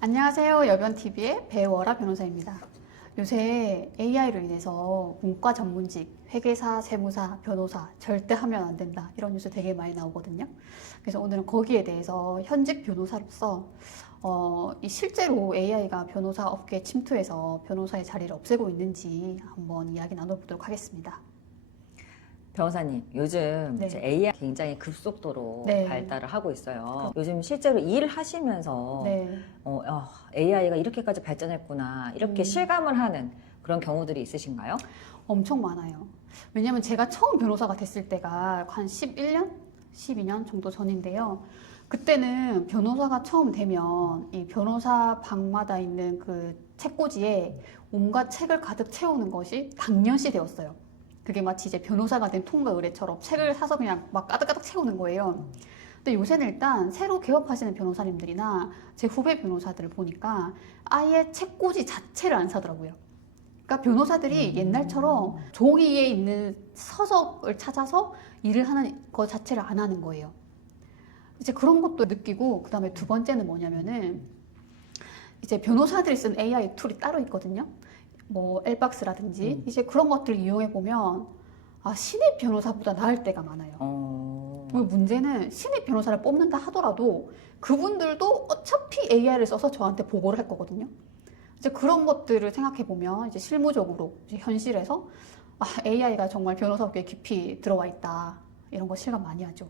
안녕하세요. 여변TV의 배우어라 변호사입니다. 요새 AI로 인해서 문과 전문직, 회계사, 세무사, 변호사 절대 하면 안 된다. 이런 뉴스 되게 많이 나오거든요. 그래서 오늘은 거기에 대해서 현직 변호사로서 이 실제로 AI가 변호사 업계에 침투해서 변호사의 자리를 없애고 있는지 한번 이야기 나눠보도록 하겠습니다. 변호사님, 요즘 네. 이제 AI 굉장히 급속도로 네. 발달을 하고 있어요. 요즘 실제로 일을 하시면서 네. AI가 이렇게까지 발전했구나, 이렇게 실감을 하는 그런 경우들이 있으신가요? 엄청 많아요. 왜냐면 제가 처음 변호사가 됐을 때가 한 11년? 12년 정도 전인데요. 그때는 변호사가 처음 되면 이 변호사 방마다 있는 그 책꽂이에 온갖 책을 가득 채우는 것이 당연시 되었어요. 그게 마치 이제 변호사가 된 통과 의례처럼 책을 사서 그냥 막 가득가득 채우는 거예요. 근데 요새는 일단 새로 개업하시는 변호사님들이나 제 후배 변호사들을 보니까 아예 책꽂이 자체를 안 사더라고요. 그러니까 변호사들이 옛날처럼 종이에 있는 서적을 찾아서 일을 하는 것 자체를 안 하는 거예요. 이제 그런 것도 느끼고, 그 다음에 두 번째는 뭐냐면은 이제 변호사들이 쓴 AI 툴이 따로 있거든요. 뭐 엘박스라든지 이제 그런 것들을 이용해 보면 신입 변호사보다 나을 때가 많아요. 문제는 신입 변호사를 뽑는다 하더라도 그분들도 어차피 AI를 써서 저한테 보고를 할 거거든요. 이제 그런 것들을 생각해 보면 이제 실무적으로 이제 현실에서 AI가 정말 변호사업계에 깊이 들어와 있다, 이런 거 실감 많이 하죠.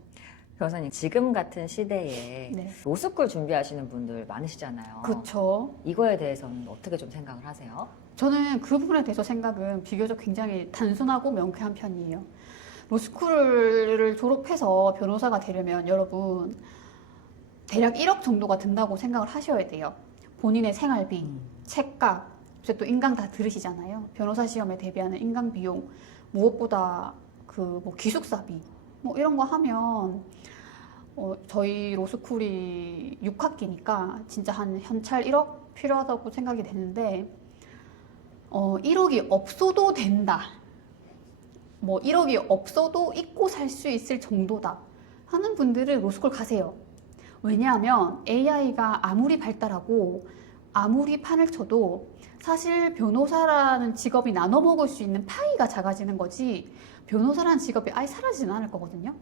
변호사님, 지금 같은 시대에 네. 로스쿨 준비하시는 분들 많으시잖아요. 그렇죠. 이거에 대해서는 어떻게 좀 생각을 하세요? 저는 그 부분에 대해서 생각은 비교적 굉장히 단순하고 명쾌한 편이에요. 로스쿨을 졸업해서 변호사가 되려면 여러분 대략 1억 정도가 든다고 생각을 하셔야 돼요. 본인의 생활비, 책값, 이제 또 인강 다 들으시잖아요. 변호사 시험에 대비하는 인강 비용, 무엇보다 그 뭐 기숙사비, 뭐 이런 거 하면 저희 로스쿨이 6학기니까 진짜 한 현찰 1억 필요하다고 생각이 되는데 1억이 없어도 된다. 뭐 1억이 없어도 잊고 살 수 있을 정도다 하는 분들은 로스쿨 가세요. 왜냐하면 AI가 아무리 발달하고 아무리 판을 쳐도 사실 변호사라는 직업이 나눠 먹을 수 있는 파이가 작아지는 거지 변호사라는 직업이 아예 사라지진 않을 거거든요.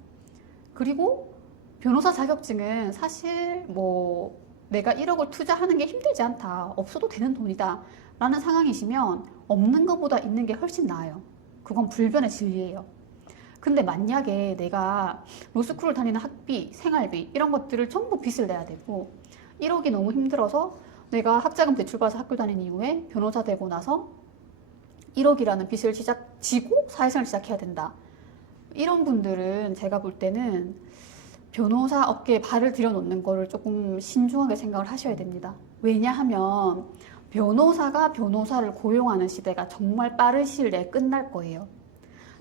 그리고 변호사 자격증은 사실 뭐 내가 1억을 투자하는 게 힘들지 않다, 없어도 되는 돈이다 라는 상황이시면 없는 것보다 있는 게 훨씬 나아요. 그건 불변의 진리예요. 근데 만약에 내가 로스쿨을 다니는 학비, 생활비 이런 것들을 전부 빚을 내야 되고 1억이 너무 힘들어서 내가 학자금 대출받아서 학교 다닌 이후에 변호사 되고 나서 1억이라는 빚을 지고 사회생활을 시작해야 된다. 이런 분들은 제가 볼 때는 변호사 업계에 발을 들여놓는 거를 조금 신중하게 생각을 하셔야 됩니다. 왜냐하면 변호사가 변호사를 고용하는 시대가 정말 빠른 시일 내에 끝날 거예요.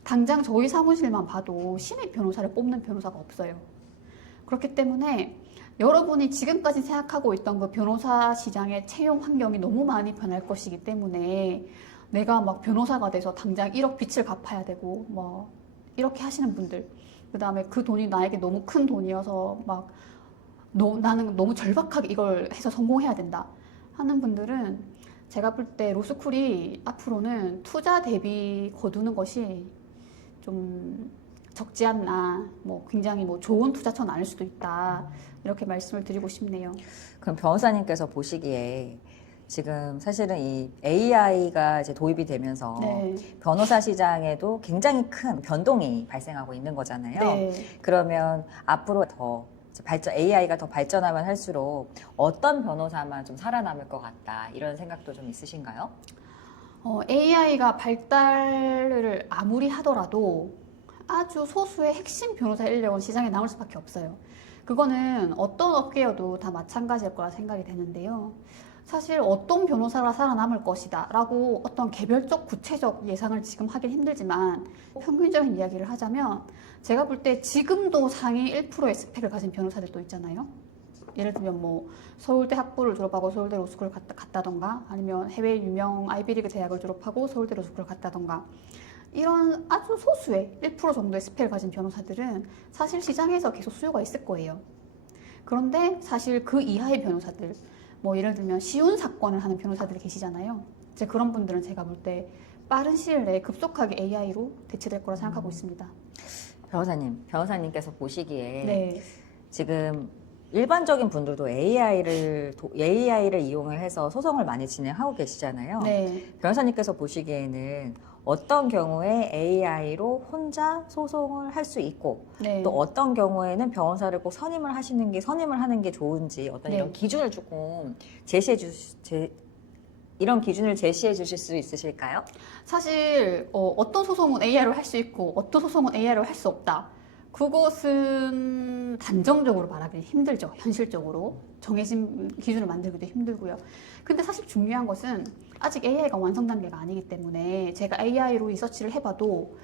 당장 저희 사무실만 봐도 신입 변호사를 뽑는 변호사가 없어요. 그렇기 때문에 여러분이 지금까지 생각하고 있던 그 변호사 시장의 채용 환경이 너무 많이 변할 것이기 때문에 내가 막 변호사가 돼서 당장 1억 빚을 갚아야 되고 뭐 이렇게 하시는 분들, 그 다음에 그 돈이 나에게 너무 큰 돈이어서 막 나는 너무 절박하게 이걸 해서 성공해야 된다 하는 분들은 제가 볼 때 로스쿨이 앞으로는 투자 대비 거두는 것이 좀 적지 않나, 뭐 굉장히 뭐 좋은 투자처는 아닐 수도 있다, 이렇게 말씀을 드리고 싶네요. 그럼 변호사님께서 보시기에 지금 사실은 이 AI가 이제 도입이 되면서 네. 변호사 시장에도 굉장히 큰 변동이 발생하고 있는 거잖아요. 네. 그러면 앞으로 더 AI가 더 발전하면 할수록 어떤 변호사만 좀 살아남을 것 같다, 이런 생각도 좀 있으신가요? AI가 발달을 아무리 하더라도 아주 소수의 핵심 변호사 인력은 시장에 남을 수밖에 없어요. 그거는 어떤 업계여도 다 마찬가지일 거라 생각이 되는데요. 사실 어떤 변호사가 살아남을 것이다 라고 어떤 개별적 구체적 예상을 지금 하긴 힘들지만 평균적인 이야기를 하자면 제가 볼 때 지금도 상위 1%의 스펙을 가진 변호사들도 있잖아요. 예를 들면 뭐 서울대 학부를 졸업하고 서울대 로스쿨을 갔다던가, 아니면 해외 유명 아이비리그 대학을 졸업하고 서울대 로스쿨을 갔다던가, 이런 아주 소수의 1% 정도의 스펙을 가진 변호사들은 사실 시장에서 계속 수요가 있을 거예요. 그런데 사실 그 이하의 변호사들, 뭐 예를 들면 쉬운 사건을 하는 변호사들이 계시잖아요. 이제 그런 분들은 제가 볼 때 빠른 시일 내에 급속하게 AI로 대체될 거라 생각하고 있습니다. 변호사님께서 보시기에 네. 지금 일반적인 분들도 AI를 이용을 해서 소송을 많이 진행하고 계시잖아요. 네. 변호사님께서 보시기에는 어떤 경우에 AI로 혼자 소송을 할 수 있고 네. 또 어떤 경우에는 변호사를 꼭 선임을 하는 게 좋은지 어떤 네. 이런 기준을 조금 이런 기준을 제시해 주실 수 있으실까요? 사실 어떤 소송은 AI로 할 수 있고 어떤 소송은 AI로 할 수 없다. 그것은 단정적으로 말하기 힘들죠. 현실적으로 정해진 기준을 만들기도 힘들고요. 근데 사실 중요한 것은 아직 AI가 완성 단계가 아니기 때문에 제가 AI로 리서치를 해봐도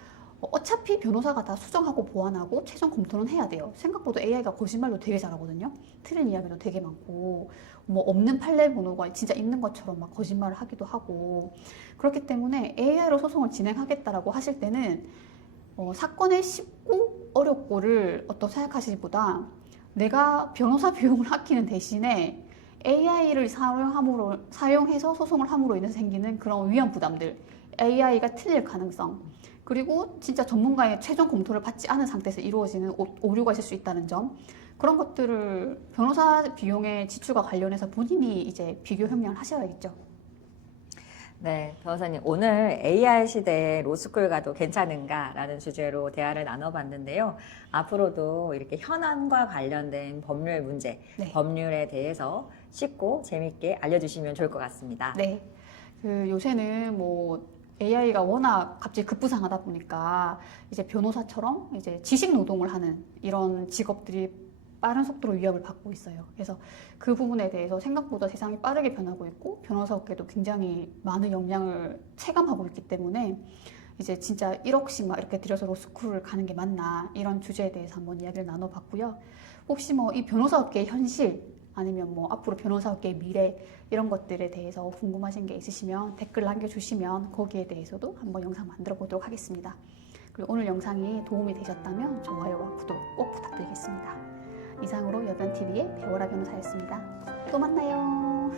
어차피 변호사가 다 수정하고 보완하고 최종 검토는 해야 돼요. 생각보다 AI가 거짓말도 되게 잘하거든요. 틀린 이야기도 되게 많고 뭐 없는 판례 번호가 진짜 있는 것처럼 막 거짓말을 하기도 하고 그렇기 때문에 AI로 소송을 진행하겠다라고 하실 때는 사건의 쉽고 어렵고를 생각하시기보다 내가 변호사 비용을 아끼는 대신에 AI를 사용해서 소송을 함으로 인해서 생기는 그런 위험 부담들, AI가 틀릴 가능성, 그리고 진짜 전문가의 최종 검토를 받지 않은 상태에서 이루어지는 오류가 있을 수 있다는 점, 그런 것들을 변호사 비용의 지출과 관련해서 본인이 이제 비교 협력을 하셔야겠죠. 네, 변호사님 오늘 AI 시대에 로스쿨 가도 괜찮은가라는 주제로 대화를 나눠봤는데요. 앞으로도 이렇게 현안과 관련된 법률 문제, 네. 법률에 대해서 쉽고 재밌게 알려주시면 좋을 것 같습니다. 네. 요새는 뭐 AI가 워낙 갑자기 급부상하다 보니까 이제 변호사처럼 이제 지식 노동을 하는 이런 직업들이 빠른 속도로 위협을 받고 있어요. 그래서 그 부분에 대해서 생각보다 세상이 빠르게 변하고 있고 변호사 업계도 굉장히 많은 영향을 체감하고 있기 때문에 이제 진짜 1억씩 막 이렇게 들여서 로스쿨을 가는 게 맞나 이런 주제에 대해서 한번 이야기를 나눠봤고요. 혹시 뭐 이 변호사 업계의 현실 아니면 뭐 앞으로 변호사 업계의 미래 이런 것들에 대해서 궁금하신 게 있으시면 댓글 남겨주시면 거기에 대해서도 한번 영상 만들어 보도록 하겠습니다. 그리고 오늘 영상이 도움이 되셨다면 좋아요와 구독 꼭 부탁드리겠습니다. 이상으로 여변TV의 배워라 변호사였습니다. 또 만나요.